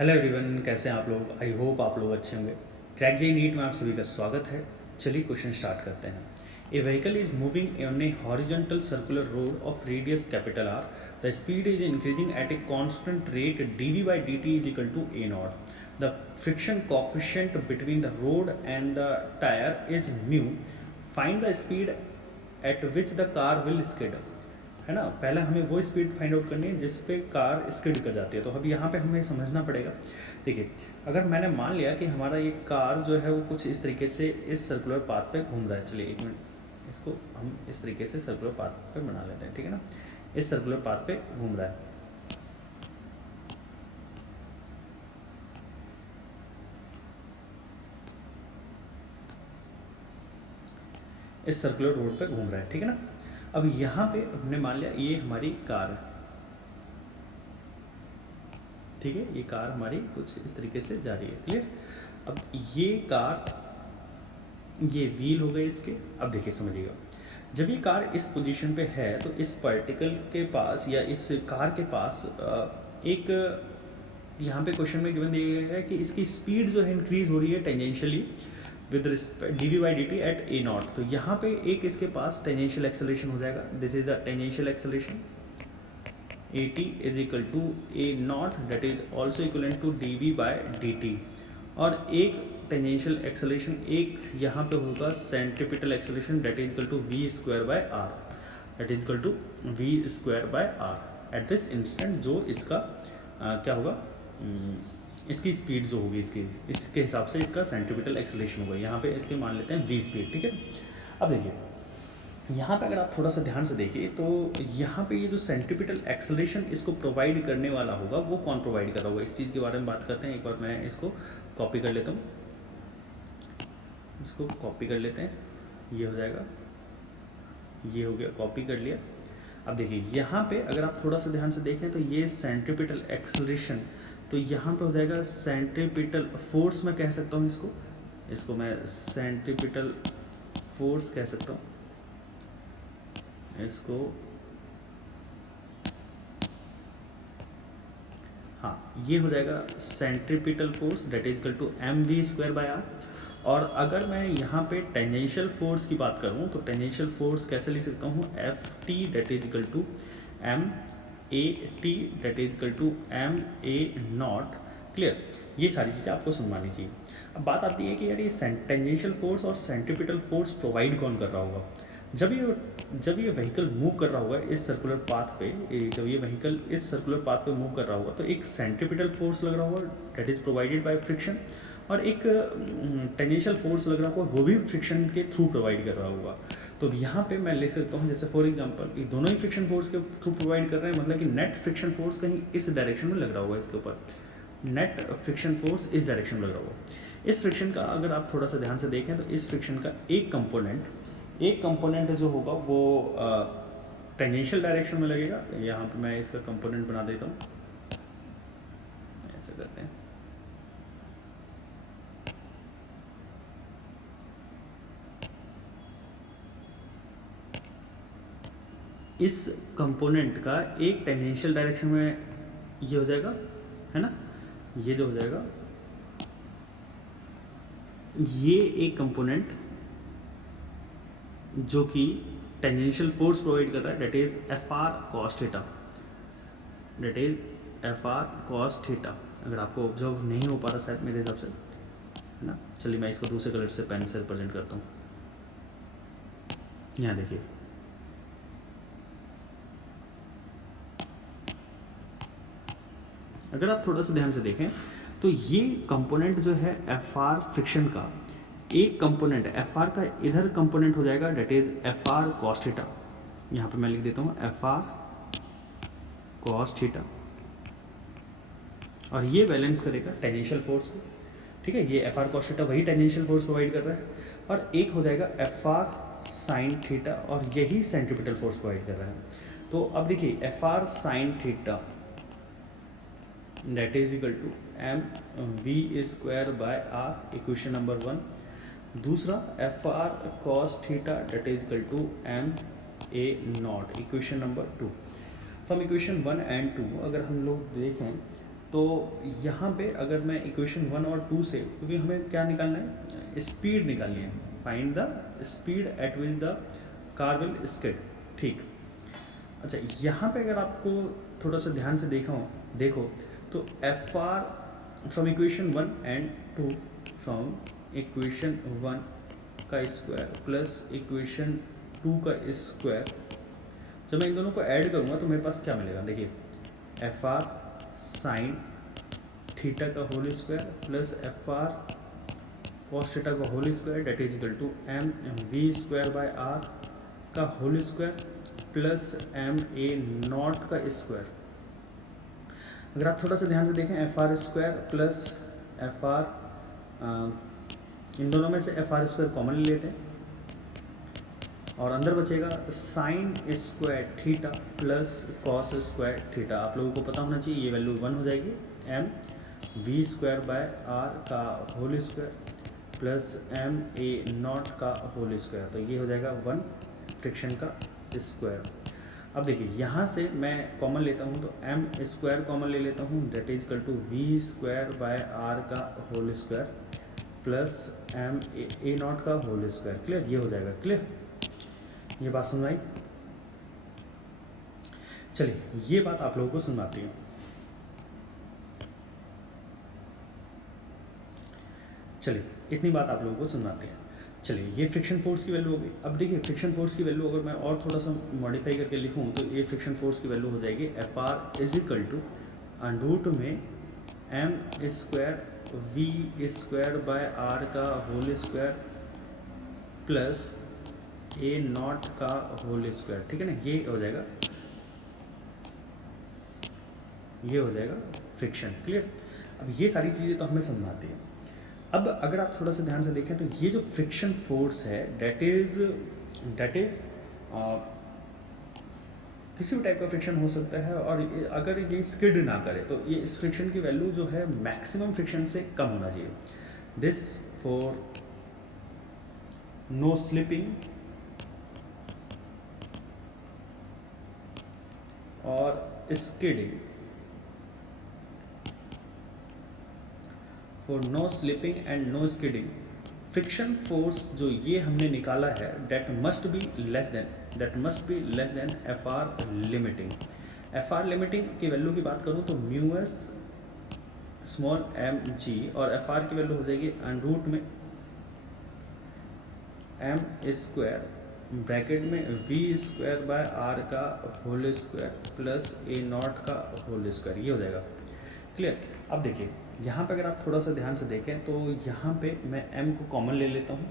Hello everyone, कैसे हैं आप लोग। आई होप आप लोग अच्छे होंगे। क्रैक जे नीट में आप सभी का स्वागत है। चलिए क्वेश्चन स्टार्ट करते हैं। A vehicle is moving on a horizontal circular road of radius capital R. The speed is increasing at a constant rate dv by dt is equal to a naught. The friction coefficient between the road and the tire is mu. Find the speed at which the car will skid. है ना, पहले हमें वो speed find out करनी है जिस पे car skid कर जाती है। तो अभी यहाँ पे हमें समझना पड़ेगा। देखिए, अगर मैंने मान लिया कि हमारा ये कार जो है वो कुछ इस तरीके से इस सर्कुलर पाथ पे घूम रहा है। चलिए एक मिनट, इसको हम इस तरीके से सर्कुलर पाथ पे बना लेते हैं, ठीक है ना। इस सर्कुलर पाथ पे घूम रहा है, इस सर्कुलर रोड पे घूम रहा है, ठीक है ना। अब यहाँ पे हमने मान लिया ये हमारी कार है, ठीक है। ये कार हमारी कुछ इस तरीके से जा रही है, क्लियर। अब ये कार, ये व्हील हो गए इसके। अब देखिए समझिएगा, जब ये कार इस पोजीशन पे है तो इस पार्टिकल के पास या इस कार के पास एक यहाँ पे क्वेश्चन में गिवन दिया गया है कि इसकी स्पीड जो है इंक्रीज हो रही है tangentially with dv by dt at a nought. तो यहाँ पे एक इसके पास टेंजेंशियल एक्सेलरेशन हो जाएगा। This is the tangential acceleration at is equal to a nought, that is also equivalent to dv by dt। और एक टेंजेंशियल एक्सेलरेशन एक यहाँ पे होगा centripetal acceleration, that is equal to v square by r, that is equal to v square by r at this instant. जो इसका क्या होगा, इसकी स्पीड जो होगी इसके हिसाब से इसका सेंट्रीपिटल एक्सेलरेशन होगा। यहाँ पे इसके मान लेते हैं v स्पीड, ठीक है। अब देखिए यहाँ पे अगर आप थोड़ा सा ध्यान से देखिए तो यहाँ पे ये जो सेंट्रीपिटल एक्सेलरेशन इसको प्रोवाइड करने वाला होगा वो कौन प्रोवाइड कर रहा होगा, इस चीज़ के बारे में बात करते हैं। एक बार मैं इसको कॉपी कर लेता हूँ, इसको कॉपी कर लेते हैं, ये हो जाएगा, ये हो गया, कॉपी कर लिया। अब देखिए यहाँ पे अगर आप थोड़ा सा ध्यान से देखें तो ये सेंट्रीपिटल एक्सेलरेशन, तो यहाँ पे हो जाएगा सेंट्रीपिटल फोर्स, मैं कह सकता हूँ इसको मैं सेंट्रीपिटल फोर्स कह सकता हूँ इसको। हाँ, ये हो जाएगा centripetal force, that is equal to M V square by R. और अगर मैं यहाँ पे टेंजेंशियल फोर्स की बात करूँ तो टेंजेंशियल फोर्स कैसे लिख सकता हूँ, F T that is equal to M A T that is equal to M A naught, clear. ये सारी चीज़ें आपको सुनवानी चाहिए। अब बात आती है कि यार ये टेंजेंशियल फोर्स और सेंट्रीपिटल फोर्स प्रोवाइड कौन कर रहा होगा। जब ये व्हीकल मूव कर रहा होगा इस सर्कुलर पाथ पे, जब ये व्हीकल इस सर्कुलर पाथ पे मूव कर रहा होगा तो एक सेंट्रीपिटल फोर्स लग रहा होगा, that is provided by friction, और एक टेंजेंशियल फोर्स लग रहा होगा वो भी फ्रिक्शन के थ्रू प्रोवाइड कर रहा होगा। तो यहाँ पे मैं लिख सकता हूँ जैसे फॉर एग्जांपल ये दोनों ही फ्रिक्शन फोर्स के थ्रू प्रोवाइड कर रहे हैं, मतलब कि नेट फ्रिक्शन फोर्स कहीं इस डायरेक्शन में लग रहा होगा, इसके ऊपर नेट फ्रिक्शन फोर्स इस डायरेक्शन में लग रहा होगा। इस फ्रिक्शन का अगर आप थोड़ा सा ध्यान से देखें तो इस फ्रिक्शन का एक कंपोनेंट जो होगा वो टेंजेंशियल डायरेक्शन में लगेगा। यहाँ पे मैं इसका कंपोनेंट बना देता हूँ, ऐसे करते हैं। इस कंपोनेंट का एक टेंजेंशियल डायरेक्शन में ये हो जाएगा, है ना, ये जो हो जाएगा ये एक कंपोनेंट जो कि टेंजेंशियल फोर्स प्रोवाइड कर रहा है, that is F R cos theta, that is F R cos theta. अगर आपको ऑब्जर्व नहीं हो पा रहा शायद मेरे हिसाब से, है ना। चलिए मैं इसको दूसरे कलर से पेन से रिप्रेजेंट करता हूँ। यहाँ देखिए, अगर आप थोड़ा सा ध्यान से देखें तो ये कंपोनेंट जो है एफ आर फ्रिक्शन का, एक कंपोनेंट एफ आर का इधर कंपोनेंट हो जाएगा, that is F R cos theta. यहाँ पे मैं लिख देता हूँ एफ आर कॉस थीटा, और ये बैलेंस करेगा टेंजेंशियल फोर्स को, ठीक है। ये एफ आर कॉस थीटा वही टेंजेंशियल फोर्स प्रोवाइड कर रहा है, और एक हो जाएगा एफ आर साइन थीटा, और यही सेंट्रीपिटल फोर्स प्रोवाइड कर रहा है। तो अब देखिए F R sine theta that is equal to M V square by R, equation number 1। दूसरा F R cos theta that is equal to M A naught, equation number 2। From equation 1 and 2 अगर हम लोग देखें तो यहाँ पे अगर मैं इक्वेशन 1 और 2 से, क्योंकि हमें क्या निकालना है, स्पीड निकालनी है, find the speed at which the car will skid. ठीक, अच्छा यहाँ पे अगर आपको थोड़ा सा ध्यान से देखो तो F R from equation 1 and 2, from equation 1 का स्क्वायर प्लस इक्वेशन 2 का स्क्वायर, जब मैं इन दोनों को ऐड करूँगा तो मेरे पास क्या मिलेगा, देखिए एफ आर साइन थीटा का whole square plus F R cos theta का whole square that is equal to M V square by R का whole square plus M A not का स्क्वायर। अगर आप थोड़ा सा ध्यान से देखें, F R square plus F R, इन दोनों में से एफ आर स्क्वायर कॉमन ले लेते हैं और अंदर बचेगा sine square theta plus cos square theta. आप लोगों को पता होना चाहिए ये वैल्यू 1 हो जाएगी, M V square by R का whole square plus M A not का होल स्क्वायर, तो ये हो जाएगा 1 फ्रिक्शन का स्क्वायर। अब देखिए यहाँ से मैं कॉमन लेता हूँ तो एम स्क्वायर कॉमन ले लेता हूँ, that is equal to V square by R का whole square plus M A not का होल स्क्वायर। क्लियर, ये हो जाएगा। क्लियर, ये बात समझ आई? चलिए ये बात आप लोगों को सुनवाती हूँ। चलिए इतनी बात आप लोगों को सुनवाते हैं। चलिए ये फ्रिक्शन फोर्स की वैल्यू हो गई। अब देखिए फ्रिक्शन फोर्स की वैल्यू अगर मैं और थोड़ा सा मॉडिफाई करके लिखूँ तो ये फ्रिक्शन फोर्स की वैल्यू हो जाएगी F R is equal to under root में M square V square by R का whole square plus A not का होल स्क्वायर। ठीक है ना, ये हो जाएगा, ये हो जाएगा फ्रिक्शन। क्लियर, अब ये सारी चीज़ें तो हमें समझ आती है। अब अगर आप थोड़ा सा ध्यान से देखें तो ये जो फ्रिक्शन फोर्स है डेट इज किसी भी टाइप का फ्रिक्शन हो सकता है, और अगर ये स्किड ना करे तो ये इस फ्रिक्शन की वैल्यू जो है मैक्सिमम फ्रिक्शन से कम होना चाहिए। दिस फॉर नो स्लिपिंग और skidding, for no slipping and no skidding, friction force जो ये हमने निकाला है that must be less than F R limiting. F R limiting की वैल्यू की बात करूँ तो mu S small M G, और एफ आर की वैल्यू हो जाएगी अंडरूट में एम स्क्वायर ब्रैकेट में वी स्क्वायर बाय आर का whole square plus A not का होल स्क्वायर, ये हो जाएगा। क्लियर, अब देखिए यहाँ पे अगर आप थोड़ा सा ध्यान से देखें तो यहाँ पे मैं m को कॉमन ले लेता हूँ,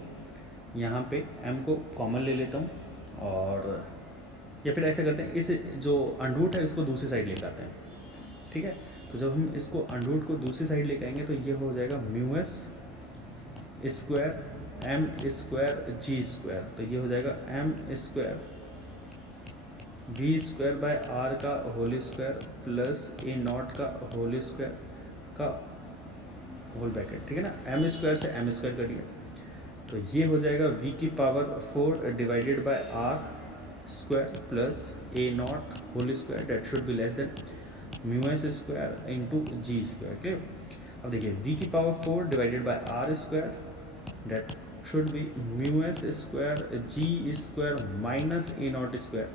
यहाँ पे m को कॉमन ले लेता हूँ, और या फिर ऐसे करते हैं, इस जो अंडरूट है इसको दूसरी साइड लेकर आते हैं। ठीक है, तो जब हम इसको अंडरूट को दूसरी साइड लेकर आएंगे तो ये हो जाएगा mu S square M square G square, तो ये हो जाएगा M square V square by R का whole square plus A not का होल स्क्वायर का होल ब्रैकेट। ठीक है ना, एम स्क्वायर से एम स्क्वायर करिए तो ये हो जाएगा v की power 4 divided by R square plus A not whole square that should be less than mu S square into G square. Clear, अब देखिए v की power 4 divided by R square that should be mu S square G square minus A not square,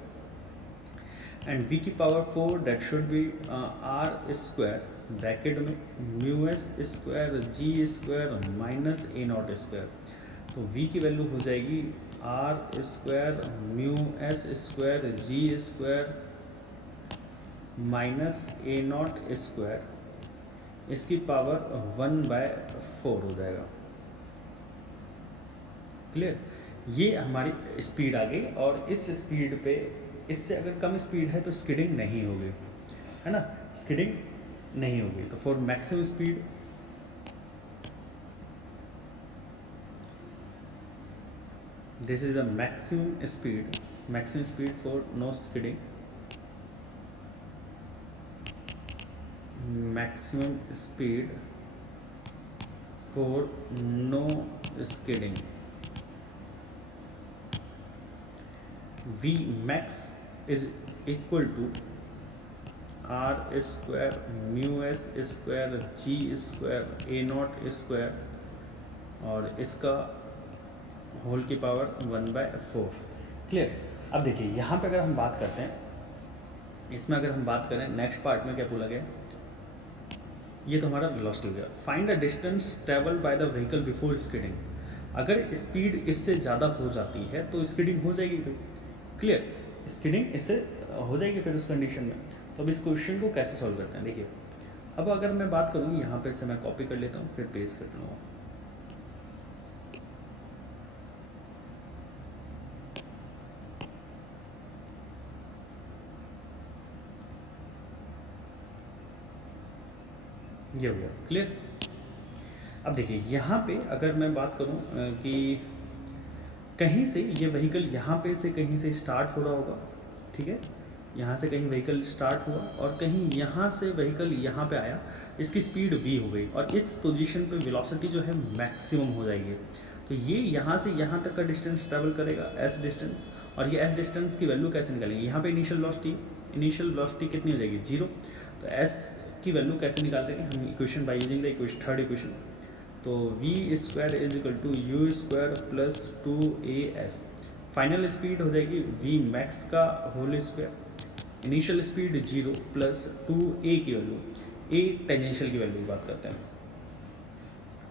and v की power 4 that should be R square bracket में mu S square G square minus A not square, तो v की value हो जाएगी R square mu S square G square minus A not square, इसकी power 1/4 हो जाएगा। Clear, ये हमारी स्पीड आ गई, और इस स्पीड पे इससे अगर कम स्पीड है तो स्किडिंग नहीं होगी, है ना, स्किडिंग नहीं होगी। तो for maximum speed this is a maximum speed for no skidding, maximum speed for no skidding, V max is equal to R square mu S square G square A not square और इसका whole की power 1/4। Clear. अब देखिए यहाँ पे अगर हम बात करते हैं, इसमें अगर हम बात करें नेक्स्ट पार्ट में क्या बोला गया, ये तो हमारा वेलोसिटी हो गया। Find the distance travel by the vehicle before skidding. अगर स्पीड इससे ज़्यादा हो जाती है तो स्किडिंग हो जाएगी भाई। क्लियर, स्किडिंग इससे हो जाएगी फिर उस कंडीशन में। तो अब इस क्वेश्चन को कैसे सॉल्व करते हैं, देखिए अब अगर मैं बात करूँ यहाँ पे से मैं कॉपी कर लेता हूँ फिर पेस्ट कर लूँगा। ये हो गया। क्लियर। अब देखिए यहाँ पे अगर मैं बात करूँ कि कहीं से ये व्हीकल यहाँ पे से कहीं से स्टार्ट हो रहा होगा, ठीक है, यहाँ से कहीं व्हीकल स्टार्ट हुआ और कहीं यहाँ से व्हीकल यहाँ पे आया, इसकी स्पीड v हो गई और इस पोजीशन पे वेलोसिटी जो है मैक्सिमम हो जाएगी। तो ये यहाँ से यहाँ तक का डिस्टेंस ट्रैवल करेगा s डिस्टेंस, और ये s डिस्टेंस की वैल्यू कैसे निकालेंगे, यहाँ पे इनिशियल वेलोसिटी कितनी हो जाएगी 0। तो s की वैल्यू कैसे निकालते हैं हम, equation by using the equation third equation. तो v square is equal to U square plus 2as। Final speed हो जाएगी v मैक्स का whole square, initial speed 0 plus 2a की वैल्यू, a टेंजेंशियल की वैल्यू की बात करते हैं।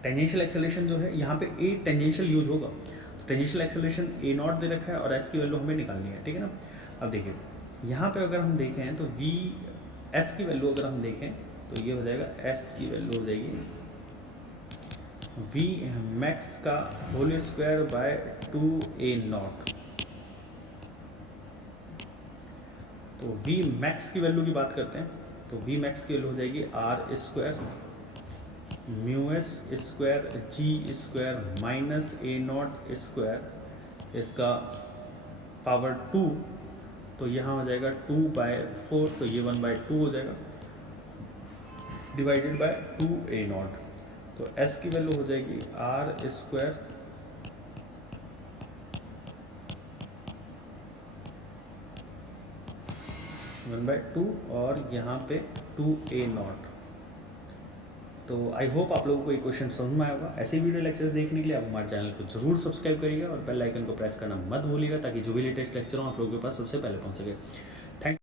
टेंजेंशियल एक्सेलरेशन जो है यहाँ पे a टेंजेंशियल यूज होगा, तो tangential acceleration a not they रखा है और s की वैल्यू हमें निकालनी है, ठीक है ना। अब देखिए यहाँ पे अगर हम देखें तो v s की वैल्यू अगर हम देखें तो ये हो जाएगा s की वैल्यू हो जाएगी v मैक्स का whole square by 2a naught. तो v मैक्स की वैल्यू की बात करते हैं तो v मैक्स की वैल्यू हो जाएगी R square mu S square G square minus A not square, इसका पावर 2, तो यहाँ हो जाएगा 2/4, तो ये 1/2 हो जाएगा डिवाइडेड बाय 2a नॉट। तो s की वैल्यू हो जाएगी आर स्क्वायर वन बाई 2 और यहाँ पे 2a नॉट। तो आई होप आप लोगों को ये क्वेश्चन समझ में आया होगा। ऐसे वीडियो लेक्चर्स देखने के लिए आप हमारे चैनल को जरूर सब्सक्राइब करिएगा और बेल आइकन को प्रेस करना मत भूलिएगा ताकि जो भी लेटेस्ट लेक्चर हो आप लोगों के पास सबसे पहले पहुँच सके।